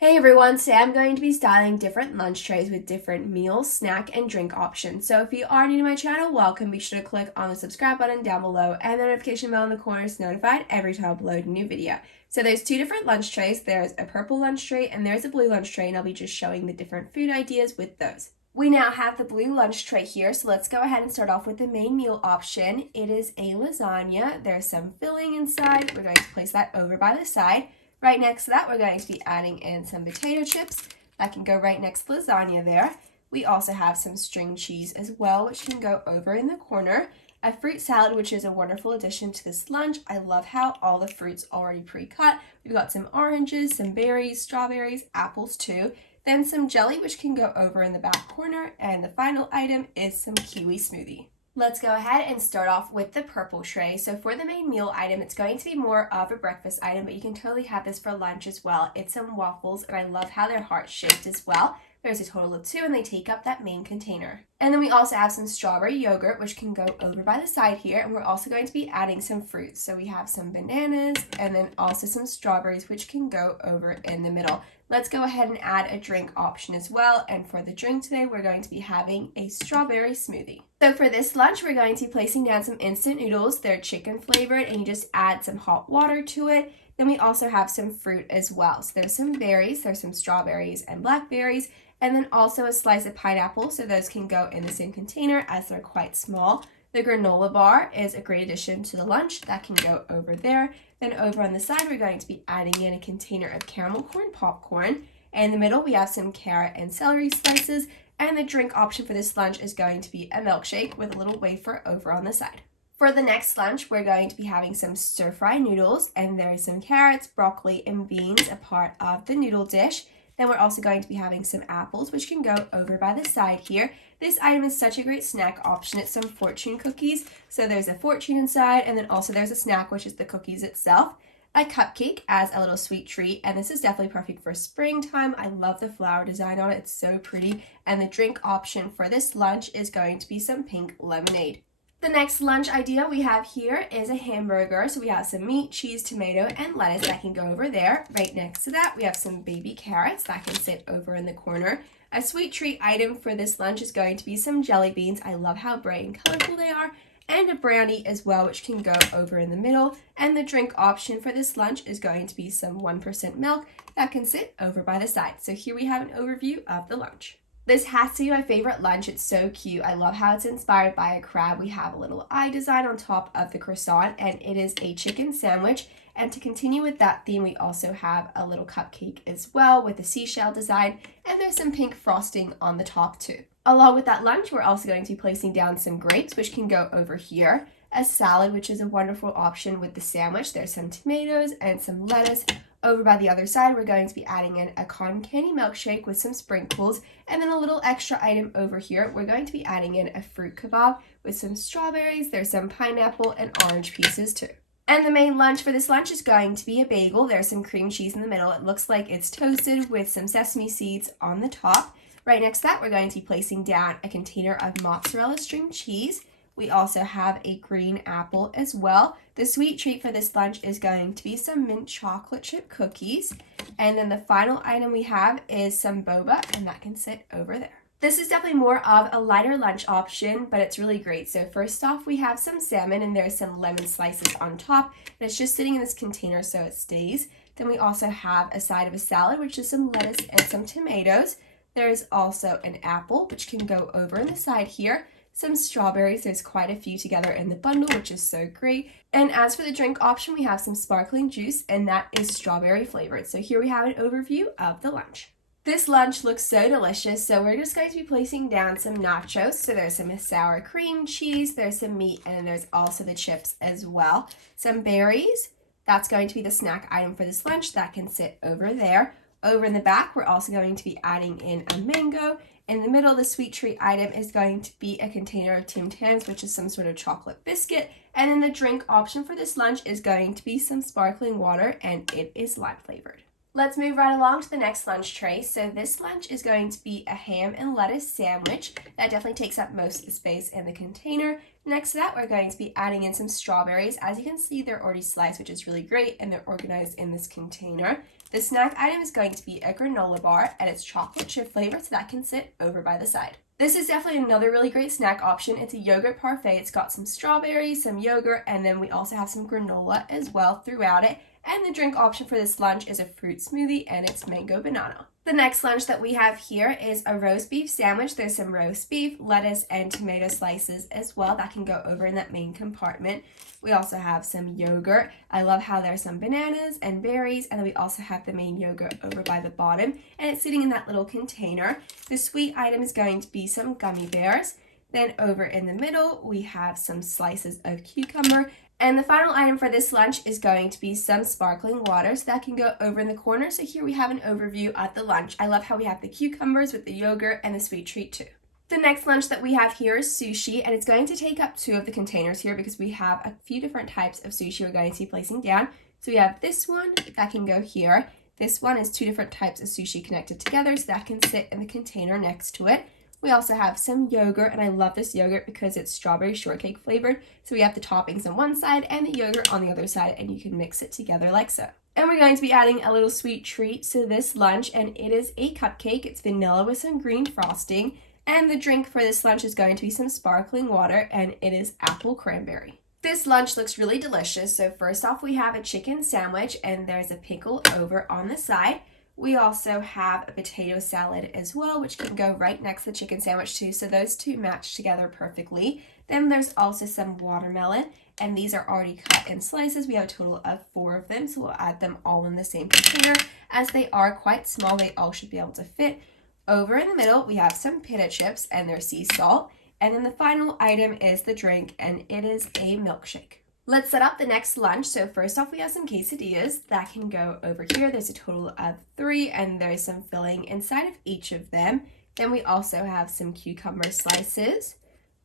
Hey everyone, today I'm going to be styling different lunch trays with different meal, snack, and drink options. So if you are new to my channel, welcome. Be sure to click on the subscribe button down below and the notification bell in the corner to be notified every time I upload a new video. So there's two different lunch trays. There's a purple lunch tray and there's a blue lunch tray, and I'll be just showing the different food ideas with those. We now have the blue lunch tray here, so let's go ahead and start off with the main meal option. It is a lasagna. There's some filling inside. We're going to place that over by the side. Right next to that, we're going to be adding in some potato chips. That can go right next to lasagna there. We also have some string cheese as well, which can go over in the corner. A fruit salad, which is a wonderful addition to this lunch. I love how all the fruit's already pre-cut. We've got some oranges, some berries, strawberries, apples too. Then some jelly, which can go over in the back corner. And the final item is some kiwi smoothie. Let's go ahead and start off with the purple tray. So for the main meal item, it's going to be more of a breakfast item, but you can totally have this for lunch as well. It's some waffles, and I love how they're heart-shaped as well. There's a total of 2, and they take up that main container. And then we also have some strawberry yogurt, which can go over by the side here, and we're also going to be adding some fruits. So we have some bananas, and then also some strawberries, which can go over in the middle. Let's go ahead and add a drink option as well, and for the drink today, we're going to be having a strawberry smoothie. So for this lunch, we're going to be placing down some instant noodles. They're chicken flavored, and you just add some hot water to it. Then we also have some fruit as well. So there's some berries, there's some strawberries and blackberries, and then also a slice of pineapple, so those can go in the same container as they're quite small. The granola bar is a great addition to the lunch. That can go over there. Then over on the side, we're going to be adding in a container of caramel corn popcorn. And in the middle, we have some carrot and celery slices. And the drink option for this lunch is going to be a milkshake with a little wafer over on the side. For the next lunch, we're going to be having some stir-fry noodles. And there's some carrots, broccoli, and beans, a part of the noodle dish. Then we're also going to be having some apples, which can go over by the side here. This item is such a great snack option. It's some fortune cookies. So there's a fortune inside, and then also there's a snack, which is the cookies itself. A cupcake as a little sweet treat, and this is definitely perfect for springtime. I love the flower design on it. It's so pretty. And the drink option for this lunch is going to be some pink lemonade. The next lunch idea we have here is a hamburger. So we have some meat, cheese, tomato, and lettuce that can go over there. Right next to that, we have some baby carrots that can sit over in the corner. A sweet treat item for this lunch is going to be some jelly beans. I love how bright and colorful they are. And a brownie as well, which can go over in the middle. And the drink option for this lunch is going to be some 1% milk that can sit over by the side. So here we have an overview of the lunch. This has to be my favorite lunch. It's so cute. I love how it's inspired by a crab. We have a little eye design on top of the croissant, and it is a chicken sandwich. And to continue with that theme, we also have a little cupcake as well with a seashell design, and there's some pink frosting on the top too. Along with that lunch, we're also going to be placing down some grapes, which can go over here. A salad, which is a wonderful option with the sandwich. There's some tomatoes and some lettuce. Over by the other side, we're going to be adding in a cotton candy milkshake with some sprinkles, and then a little extra item over here. We're going to be adding in a fruit kebab with some strawberries. There's some pineapple and orange pieces too. And the main lunch for this lunch is going to be a bagel. There's some cream cheese in the middle. It looks like it's toasted with some sesame seeds on the top. Right next to that, we're going to be placing down a container of mozzarella string cheese. We also have a green apple as well. The sweet treat for this lunch is going to be some mint chocolate chip cookies. And then the final item we have is some boba, and that can sit over there. This is definitely more of a lighter lunch option, but it's really great. So first off, we have some salmon, and there's some lemon slices on top. And it's just sitting in this container so it stays. Then we also have a side of a salad, which is some lettuce and some tomatoes. There's also an apple, which can go over in the side here. Some strawberries. There's quite a few together in the bundle, which is so great. And as for the drink option, we have some sparkling juice, and that is strawberry flavored. So here we have an overview of the lunch. This lunch looks so delicious, so we're just going to be placing down some nachos. So there's some sour cream cheese, there's some meat, and there's also the chips as well. Some berries. That's going to be the snack item for this lunch. That can sit over there. Over in the back, we're also going to be adding in a mango. In the middle, the sweet treat item is going to be a container of Tim Tams, which is some sort of chocolate biscuit. And then the drink option for this lunch is going to be some sparkling water, and it is lime flavored. Let's move right along to the next lunch tray. So this lunch is going to be a ham and lettuce sandwich. That definitely takes up most of the space in the container. Next to that, we're going to be adding in some strawberries. As you can see, they're already sliced, which is really great, and they're organized in this container. The snack item is going to be a granola bar, and it's chocolate chip flavor, so that can sit over by the side. This is definitely another really great snack option. It's a yogurt parfait. It's got some strawberries, some yogurt, and then we also have some granola as well throughout it. And the drink option for this lunch is a fruit smoothie, and it's mango banana. The next lunch that we have here is a roast beef sandwich. There's some roast beef, lettuce, and tomato slices as well. That can go over in that main compartment. We also have some yogurt. I love how there's some bananas and berries, and then we also have the main yogurt over by the bottom, and it's sitting in that little container. The sweet item is going to be some gummy bears. Then over in the middle, we have some slices of cucumber. And the final item for this lunch is going to be some sparkling water, so that can go over in the corner. So here we have an overview of the lunch. I love how we have the cucumbers with the yogurt and the sweet treat too. The next lunch that we have here is sushi, and it's going to take up 2 of the containers here because we have a few different types of sushi we're going to be placing down. So we have this one that can go here. This one is 2 different types of sushi connected together, so that can sit in the container next to it. We also have some yogurt, and I love this yogurt because it's strawberry shortcake flavored. So we have the toppings on one side and the yogurt on the other side, and you can mix it together like so. And we're going to be adding a little sweet treat to this lunch, and it is a cupcake. It's vanilla with some green frosting. And the drink for this lunch is going to be some sparkling water, and it is apple cranberry. This lunch looks really delicious. So first off, we have a chicken sandwich, and there's a pickle over on the side. We also have a potato salad as well, which can go right next to the chicken sandwich too, so those two match together perfectly. Then there's also some watermelon, and these are already cut in slices. We have a total of 4 of them, so we'll add them all in the same container. As they are quite small, they all should be able to fit. Over in the middle, we have some pita chips and their sea salt. And then the final item is the drink, and it is a milkshake. Let's set up the next lunch. So first off, we have some quesadillas that can go over here. There's a total of 3, and there's some filling inside of each of them. Then we also have some cucumber slices,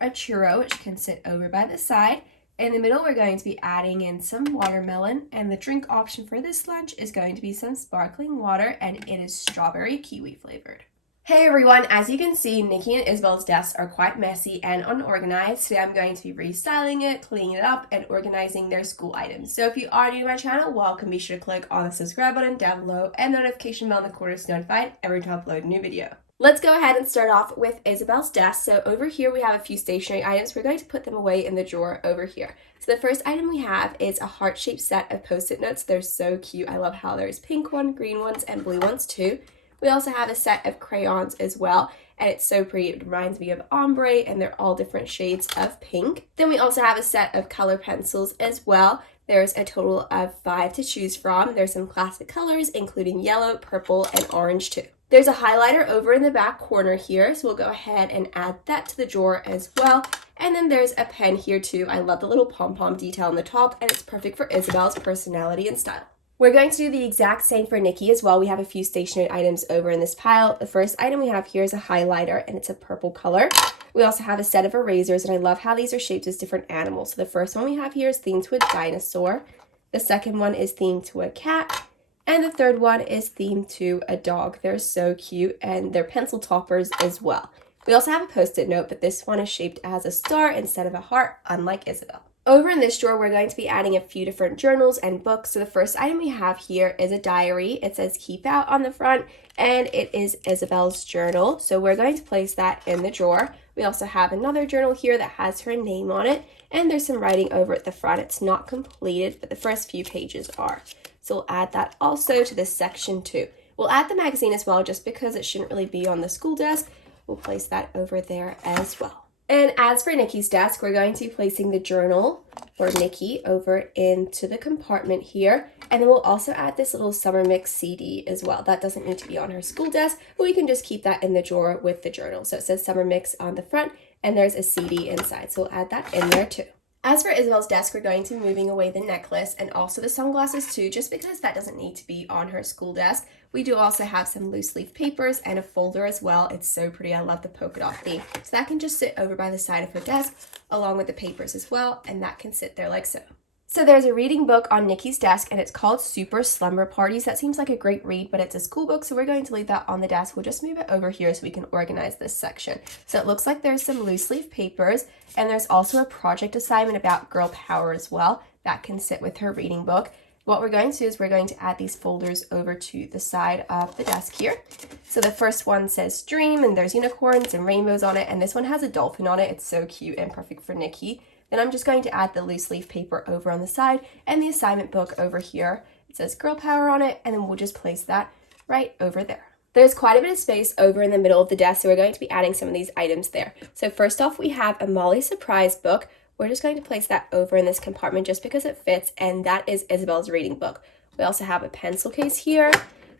a churro, which can sit over by the side. In the middle, we're going to be adding in some watermelon, and the drink option for this lunch is going to be some sparkling water, and it is strawberry kiwi flavored. Hey everyone, as you can see, Nikki and Isabel's desks are quite messy and unorganized. Today I'm going to be restyling it, cleaning it up, and organizing their school items. So if you are new to my channel, welcome. Be sure to click on the subscribe button down below and the notification bell in the corner to be notified every time I upload a new video. Let's go ahead and start off with Isabel's desk. So over here we have a few stationery items. We're going to put them away in the drawer over here. So the first item we have is a heart-shaped set of Post-it notes. They're so cute. I love how there's pink ones, green ones, and blue ones too. We also have a set of crayons as well, and it's so pretty. It reminds me of ombre, and they're all different shades of pink. Then we also have a set of color pencils as well. There's a total of 5 to choose from. There's some classic colors, including yellow, purple, and orange too. There's a highlighter over in the back corner here, so we'll go ahead and add that to the drawer as well. And then there's a pen here too. I love the little pom-pom detail on the top, and it's perfect for Isabel's personality and style. We're going to do the exact same for Nikki as well. We have a few stationery items over in this pile. The first item we have here is a highlighter, and it's a purple color. We also have a set of erasers, and I love how these are shaped as different animals. So the first one we have here is themed to a dinosaur. The second one is themed to a cat. And the third one is themed to a dog. They're so cute, and they're pencil toppers as well. We also have a Post-it note, but this one is shaped as a star instead of a heart, unlike Isabel. Over in this drawer, we're going to be adding a few different journals and books. So the first item we have here is a diary. It says keep out on the front, and it is Isabel's journal. So we're going to place that in the drawer. We also have another journal here that has her name on it, and there's some writing over at the front. It's not completed, but the first few pages are. So we'll add that also to this section too. We'll add the magazine as well, just because it shouldn't really be on the school desk. We'll place that over there as well. And as for Nikki's desk, we're going to be placing the journal for Nikki over into the compartment here. And then we'll also add this little Summer Mix CD as well. That doesn't need to be on her school desk, but we can just keep that in the drawer with the journal. So it says Summer Mix on the front, and there's a CD inside. So we'll add that in there too. As for Isabel's desk, we're going to be moving away the necklace and also the sunglasses too, just because that doesn't need to be on her school desk. We do also have some loose leaf papers and a folder as well. It's so pretty. I love the polka dot theme. So that can just sit over by the side of her desk along with the papers as well, and that can sit there like so. So there's a reading book on Nikki's desk, and it's called Super Slumber Parties. That seems like a great read, but it's a school book, so we're going to leave that on the desk. We'll just move it over here so we can organize this section. So it looks like there's some loose leaf papers, and there's also a project assignment about girl power as well. That can sit with her reading book. What we're going to do is we're going to add these folders over to the side of the desk here. So the first one says dream, and there's unicorns and rainbows on it, and this one has a dolphin on it. It's so cute and perfect for Nikki. Then I'm just going to add the loose leaf paper over on the side and the assignment book over here. It says girl power on it, and then we'll just place that right over there. There's quite a bit of space over in the middle of the desk, so we're going to be adding some of these items there. So first off, we have a Molly surprise book. We're just going to place that over in this compartment just because it fits, and that is Isabel's reading book. We also have a pencil case here.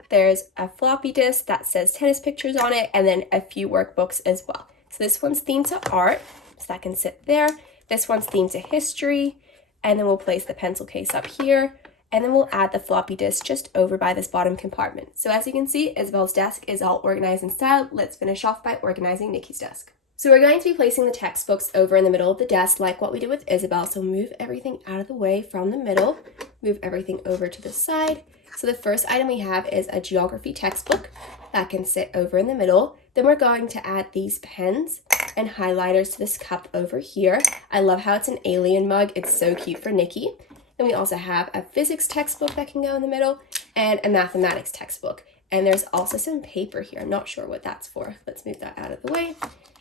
There's a floppy disk that says tennis pictures on it, and then a few workbooks as well. So this one's themed to art, so that can sit there. This one's themed to history, and then we'll place the pencil case up here, and then we'll add the floppy disk just over by this bottom compartment. So as you can see, Isabel's desk is all organized and styled. Let's finish off by organizing Nikki's desk. So we're going to be placing the textbooks over in the middle of the desk like what we did with Isabel. So move everything out of the way from the middle, move everything over to the side. So the first item we have is a geography textbook that can sit over in the middle. Then we're going to add these pens and highlighters to this cup over here. I love how it's an alien mug. It's so cute for Nikki. Then we also have a physics textbook that can go in the middle and a mathematics textbook. And there's also some paper here. I'm not sure what that's for. Let's move that out of the way.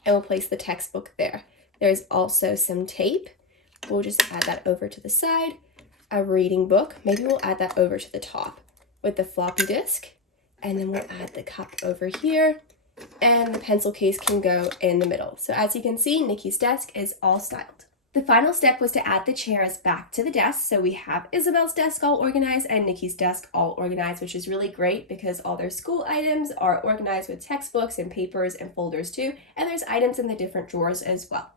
And we'll place the textbook there. There's also some tape. We'll just add that over to the side. A reading book. Maybe we'll add that over to the top with the floppy disk. And then we'll add the cup over here. And the pencil case can go in the middle. So as you can see, Nikki's desk is all styled. The final step was to add the chairs back to the desk. So we have Isabel's desk all organized and Nikki's desk all organized, which is really great because all their school items are organized with textbooks and papers and folders too. And there's items in the different drawers as well.